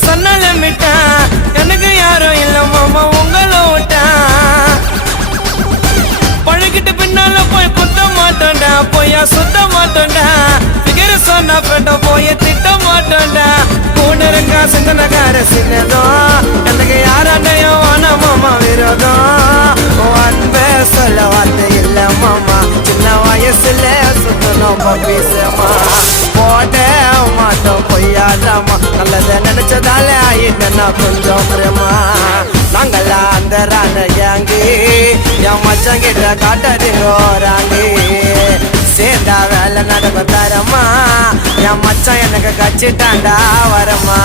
சொன்னாலும் விட்டா எனக்கு யாரும் இல்ல மாமா உங்களும் விட்டா பழகிட்டு பின்னால போய் குத்த மாட்டோண்டா போயா சுத்த மாட்டோண்டா பிகர சொன்ன ஃப்ரெண்ட போய் திட்ட மாட்டோண்டா கூட இருக்கா சிந்தனக்கார சின்னதும் எனக்கு யாராண்டையும் வான மாமா விரோதம் அன்பே சொல்ல வார்த்தை இல்ல மாமா சின்ன வயசுல சுத்தணும் பீசமா போட மாட்டோம் பொய்யாடாமா நல்லத நினைச்சதால ஆயிட்டா கொஞ்சம் பிரேமா நாங்களா அந்த ராண கேங்கு என் மச்சான் கிட்ட காட்டாதீங்க சேர்ந்தா வேலை நடக்கும் தரமா என் மச்சான் எனக்கு கச்சிட்டாண்டா வரமா